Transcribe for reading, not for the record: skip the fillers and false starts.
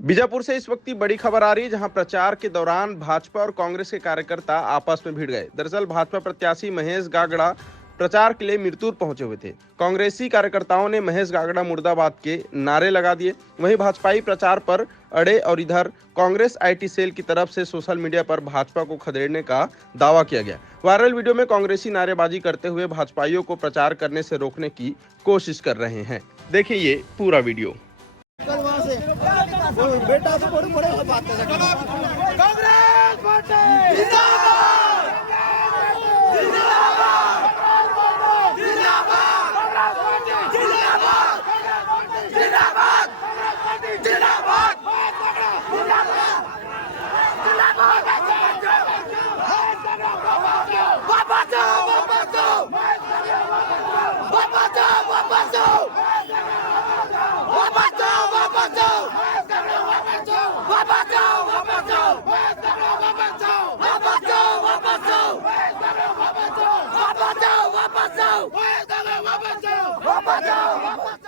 बीजापुर से इस वक्त की बड़ी खबर आ रही है, जहां प्रचार के दौरान भाजपा और कांग्रेस के कार्यकर्ता आपस में भिड़ गए। दरअसल भाजपा प्रत्याशी महेश गागड़ा प्रचार के लिए मिरतुर पहुंचे हुए थे। कांग्रेसी कार्यकर्ताओं ने महेश गागड़ा मुर्दाबाद के नारे लगा दिए। वहीं भाजपाई प्रचार पर अड़े और इधर कांग्रेस आईटी सेल की तरफ से सोशल मीडिया पर भाजपा को खदेड़ने का दावा किया गया। वायरल वीडियो में कांग्रेसी नारेबाजी करते हुए भाजपाइयों को प्रचार करने से रोकने की कोशिश कर रहे हैं। देखिए ये पूरा वीडियो। कल वहाँ से बेटा तो बड़े बड़े बात है। कांग्रेस पार्टी जिंदाबाद जिंदाबाद जिंदाबाद जिंदाबाद जिंदाबाद जिंदाबाद वापस जाओ वापस जाओ वापस जाओ वापस जाओ वापस जाओ वापस जाओ वापस जाओ वापस जाओ वापस जाओ वापस जाओ वापस जाओ वापस जाओ वापस जाओ वापस जाओ वापस जाओ वापस जाओ वापस जाओ